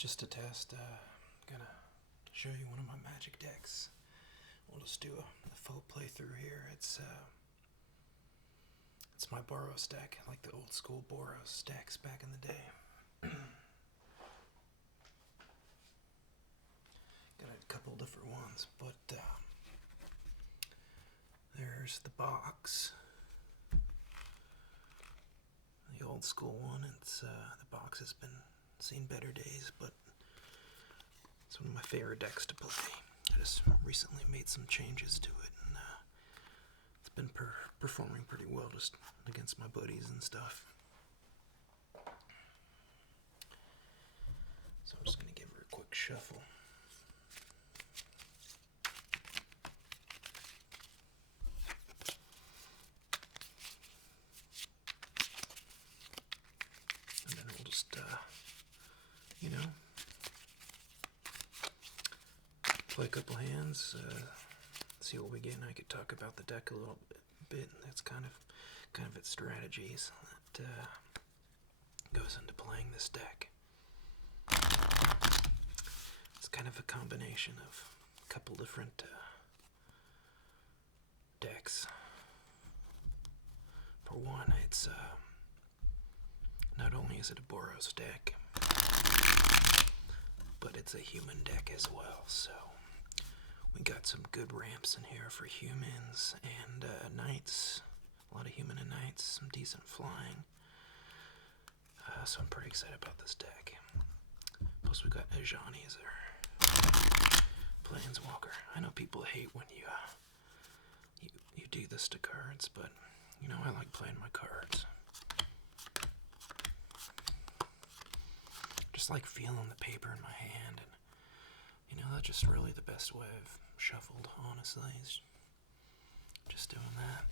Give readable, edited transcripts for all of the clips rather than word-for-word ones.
just a test. Gonna show you one of my magic decks. We'll just do a full playthrough here. It's my Boros deck, like the old school Boros decks back in the day. Got a couple different ones, but there's the box. The old school one. It's the box has been seen better days, but it's one of my favorite decks to play. I just recently made some changes to it, and it's been performing pretty well just against my buddies and stuff. So I'm just gonna give her a quick shuffle. And then we'll just, play a couple hands, see what we get, and I could talk about the deck a little bit. That's kind of its strategies that goes into playing this deck. It's kind of a combination of a couple different decks. For one, it's not only is it a Boros deck, but it's a human deck as well. So we got some good ramps in here for humans and knights. A lot of human and knights, some decent flying. So I'm pretty excited about this deck. Plus we got Ajani as our Planeswalker. I know people hate when you do this to cards, but I like playing my cards. Just like feeling the paper in my hand, and that's just really the best way I've shuffled, honestly, is just doing that.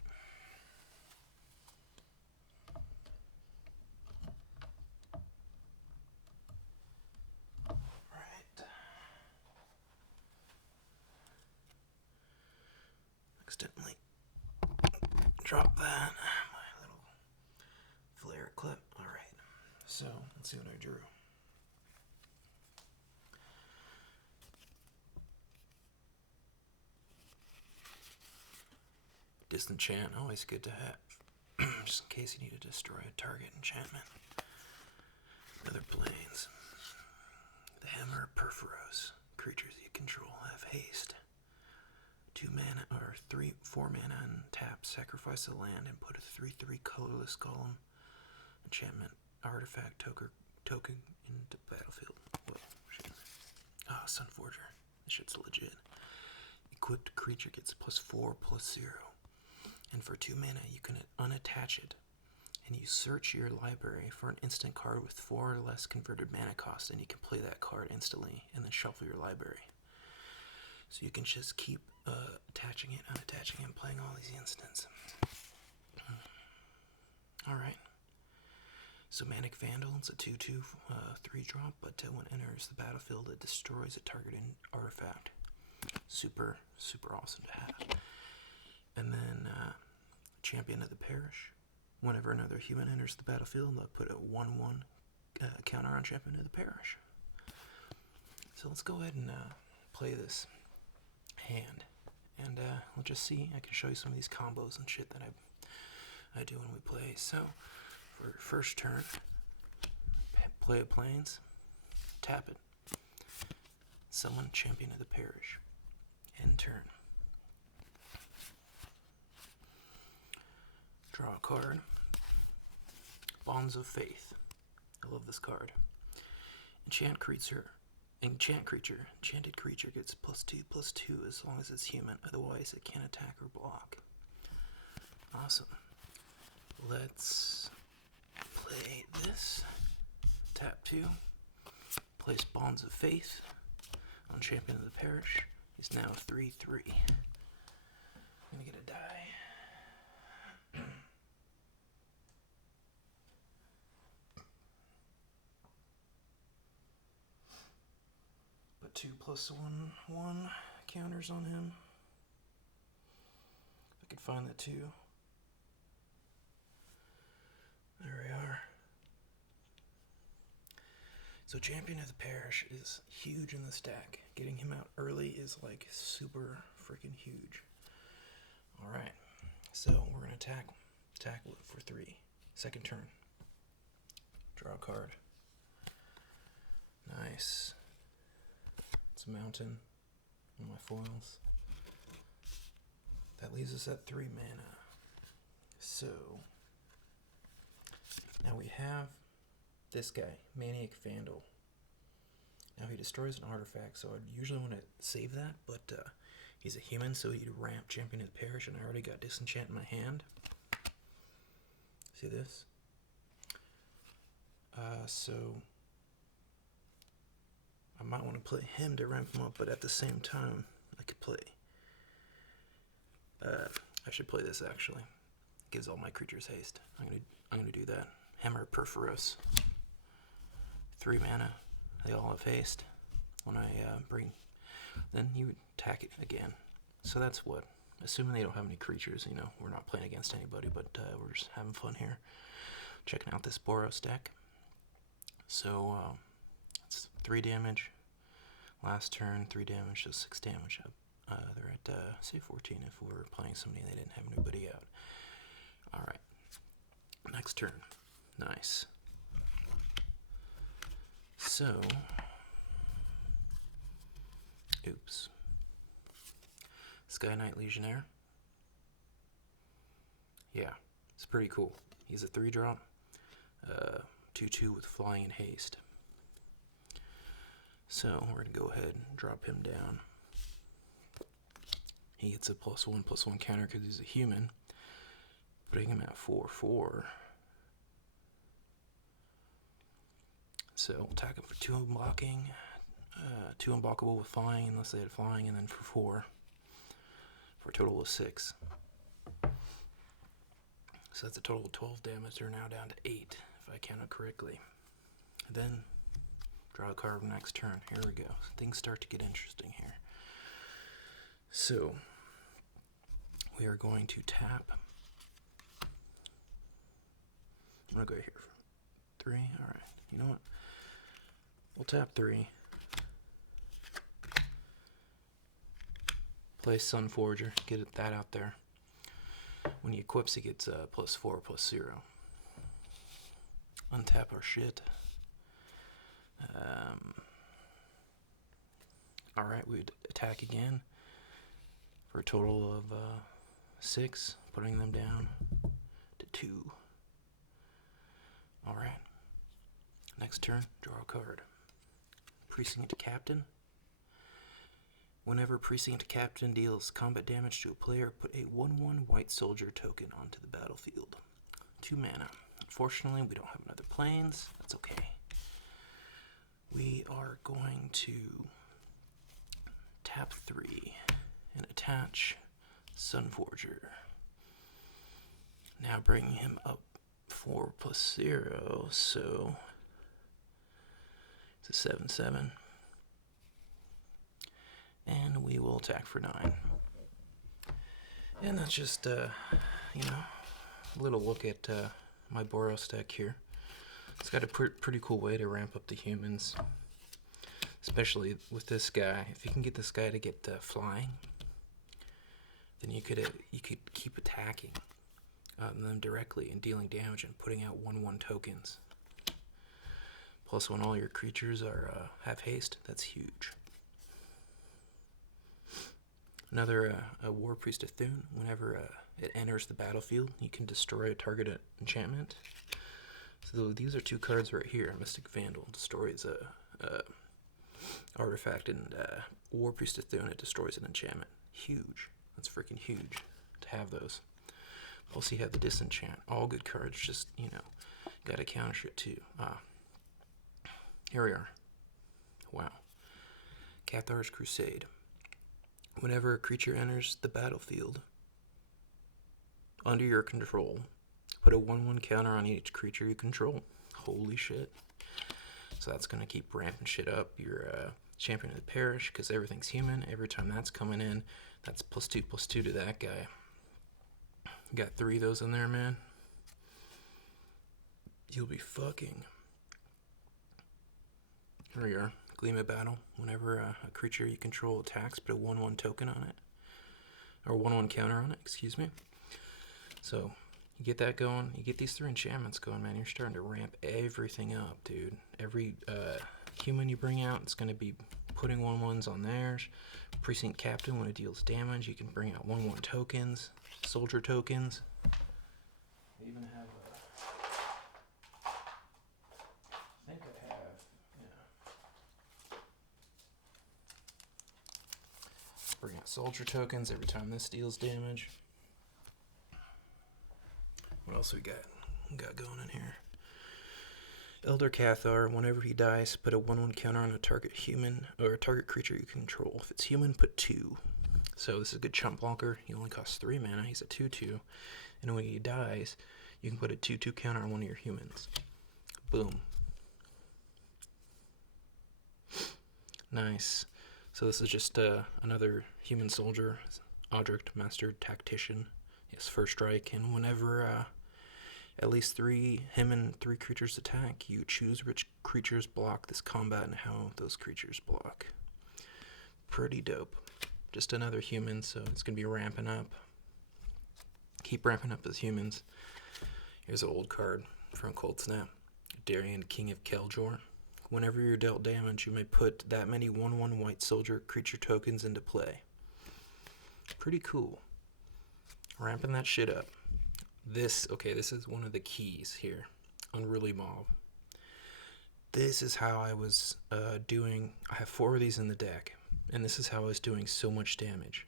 Right. Accidentally drop that. My little flare clip. Alright. So, let's see what I drew. Disenchant, always good to have, just in case you need to destroy a target enchantment. Other planes. The Hammer Perforos. Creatures you control have haste. 2 mana, or 4 mana and tap, sacrifice a land and put a 3/3 colorless golem enchantment artifact token into battlefield. Whoa, shit. Sunforger. This shit's legit. Equipped creature gets +4/+0. And for 2 mana, you can unattach it. And you search your library for an instant card with 4 or less converted mana cost, and you can play that card instantly and then shuffle your library. So you can just keep attaching it, unattaching it, and playing all these instants. Alright. So Manic Vandal, it's a 2/2 3-drop, but when it enters the battlefield, it destroys a targeted artifact. Super, super awesome to have. And then Champion of the Parish. Whenever another human enters the battlefield, they'll put a 1/1 counter on Champion of the Parish. So let's go ahead and play this hand. And we'll just see. I can show you some of these combos and shit that I do when we play. So, for first turn, play a Plains, tap it. Summon Champion of the Parish. End turn. Draw a card. Bonds of Faith. I love this card. Enchanted creature gets +2/+2 as long as it's human. Otherwise, it can't attack or block. Awesome. Let's play this. Tap 2. Place Bonds of Faith on Champion of the Parish. He's now 3/3. I'm gonna get a die. Put 2+1/1 counters on him. If I could find the 2. There we are. So Champion of the Parish is huge in the stack. Getting him out early is like super freaking huge. Alright, so we're going to tackle it for 3. Second turn. Draw a card. Nice. It's a mountain on my foils. That leaves us at 3 mana. So now we have this guy, Maniac Vandal. Now he destroys an artifact, so I'd usually want to save that, but he's a human, so he'd ramp Champion of the Parish, and I already got Disenchant in my hand. See this? So I might want to play him to ramp him up, but at the same time, I could play. I should play this actually. Gives all my creatures haste. I'm gonna do that. Hammer Perforos. 3 mana. They all have haste. When I bring, then you attack it again. So that's what. Assuming they don't have any creatures, you know, we're not playing against anybody, but we're just having fun here, checking out this Boros deck. So it's 3 damage. Last turn, 3 damage, so 6 damage. They're at say 14 if we're playing somebody and they didn't have anybody out. All right. Next turn. Nice. So, oops. Sky Knight Legionnaire. Yeah, it's pretty cool. He's a 3-drop, 2/2 with flying and haste. So we're gonna go ahead and drop him down. He gets a +1/+1 counter because he's a human. Putting him at 4/4. So we'll attack him for 2 unblocking, 2 unblockable with flying unless they had flying, and then for 4. For a total of 6. So that's a total of 12 damage. They're now down to 8, if I counted correctly. Then draw a card next turn. Here we go. Things start to get interesting here. So we are going to tap. I'm gonna go here for 3. All right. You know what? We'll tap 3. Play Sunforger. Get that out there. When he equips, he gets +4/+0. Untap our shit. All right, we'd attack again for a total of 6, putting them down to 2. All right. Next turn, draw a card. Precinct Captain. Whenever Precinct Captain deals combat damage to a player, put a 1/1 white soldier token onto the battlefield. 2 mana. Unfortunately, we don't have another planes. That's okay. We are going to tap 3 and attach Sunforger. Now bringing him up 4/0, so it's a 7/7. And we will attack for 9. And that's just, a little look at my Boros deck here. It's got a pretty cool way to ramp up the humans, especially with this guy. If you can get this guy to get flying, then you could keep attacking them directly and dealing damage and putting out 1/1 tokens. Plus, when all your creatures are have haste, that's huge. Another a War Priest of Thune. Whenever it enters the battlefield, you can destroy a target enchantment. So these are 2 cards right here. Mystic Vandal destroys a artifact, and War Priest of Thune, it destroys an enchantment. Huge. That's freaking huge to have those. Plus, you have the Disenchant. All good cards. Just gotta counter shit too. Here we are. Wow. Cathar's Crusade. Whenever a creature enters the battlefield under your control, put a 1/1 counter on each creature you control. Holy shit. So that's going to keep ramping shit up. Your Champion of the Parish, because everything's human. Every time that's coming in, that's +2/+2 to that guy. You got 3 of those in there, man. You'll be fucking. Here we are. Gleam of Battle. Whenever a creature you control attacks, put a 1/1 token on it. Or 1/1 counter on it, excuse me. So, you get that going. You get these 3 enchantments going, man. You're starting to ramp everything up, dude. Every human you bring out, it's going to be putting 1/1s on theirs. Precinct Captain, when it deals damage, you can bring out 1/1 tokens, soldier tokens. I even have I think I have, yeah. Bring out soldier tokens every time this deals damage. What else we got going in here? Elder Cathar, whenever he dies, put a 1/1 counter on a target human or a target creature you control. If it's human, put 2. So this is a good chump blocker. He only costs 3 mana. He's a 2/2. And when he dies, you can put a 2/2 counter on one of your humans. Boom. Nice. So this is just another human soldier, Odric, Master Tactician. Yes, first strike, and whenever at least 3 him and 3 creatures attack, you choose which creatures block this combat and how those creatures block. Pretty dope. Just another human, so it's gonna be ramping up. Keep ramping up as humans. Here's an old card from Cold Snap. Darian, King of Keljor. Whenever you're dealt damage, you may put that many 1/1 white soldier creature tokens into play. Pretty cool. Ramping that shit up. This is one of the keys here. Unruly Mob. This is how I was doing. I have 4 of these in the deck, and this is how I was doing so much damage.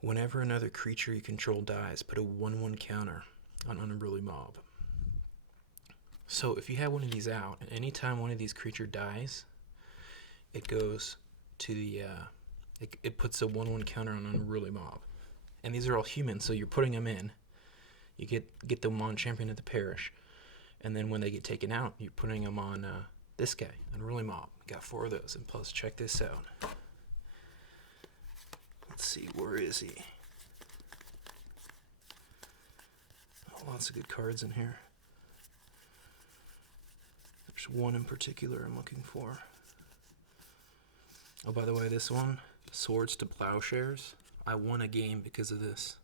Whenever another creature you control dies, put a 1/1 counter on Unruly Mob. So if you have one of these out, and anytime one of these creatures dies, it goes to the, it puts a 1/1 counter on Unruly Mob. And these are all humans, so you're putting them in. You get them on Champion of the Parish. And then when they get taken out, you're putting them on this guy, Unruly Mob. Got 4 of those. And plus, check this out. Let's see, where is he? Oh, lots of good cards in here. There's one in particular I'm looking for. Oh, by the way, this one, Swords to Plowshares. I won a game because of this.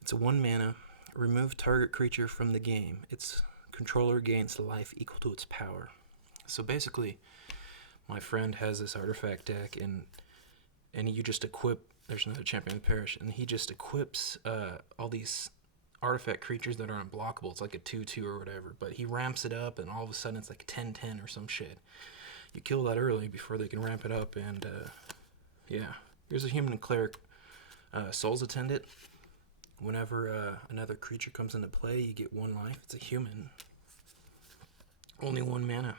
It's a 1 mana. Remove target creature from the game. Its controller gains life equal to its power. So basically, my friend has this artifact deck, and you just equip. There's another Champion of the Parish, and he just equips all these artifact creatures that are unblockable. It's like a 2/2 or whatever, but he ramps it up, and all of a sudden it's like a 10/10 or some shit. You kill that early before they can ramp it up, and yeah. Here's a human cleric, Soul's Attendant. Whenever another creature comes into play, you get 1 life. It's a human. Only 1 mana.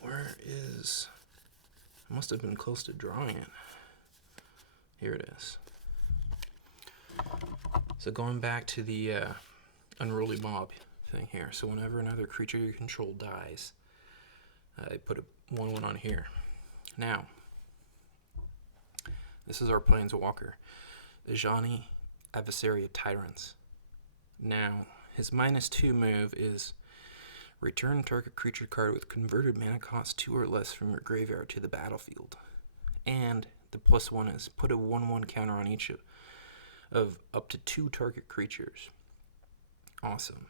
Where is... I must have been close to drawing it. Here it is. So going back to the Unruly Mob thing here. So whenever another creature you control dies, I put a 1/1 on here. Now, this is our Planeswalker, the Ajani Adversaria Tyrants. Now, his -2 move is return target creature card with converted mana cost 2 or less from your graveyard to the battlefield. And the +1 is put a 1/1 counter on each of up to 2 target creatures. Awesome.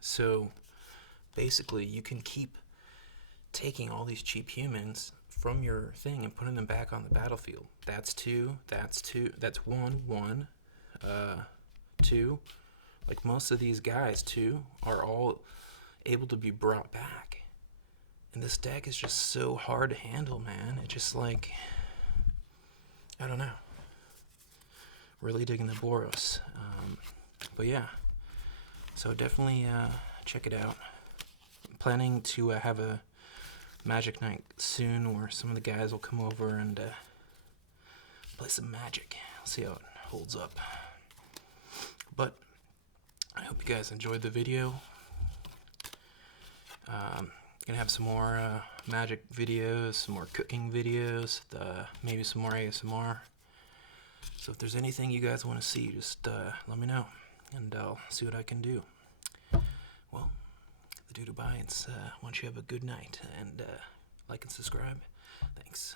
So, basically, you can keep taking all these cheap humans from your thing and putting them back on the battlefield. That's 2, that's 2, that's 1, 1, 2. Like most of these guys, 2, are all able to be brought back. And this deck is just so hard to handle, man. It's just like, I don't know. Really digging the Boros. But yeah, so definitely check it out. I'm planning to have a Magic night soon where some of the guys will come over and play some Magic. I'll see how it holds up. But I hope you guys enjoyed the video. Gonna have some more Magic videos, some more cooking videos, maybe some more ASMR. So if there's anything you guys want to see, just let me know, and I'll see what I can do. Well, the do to buy. It's, why don't you have a good night and like and subscribe. Thanks.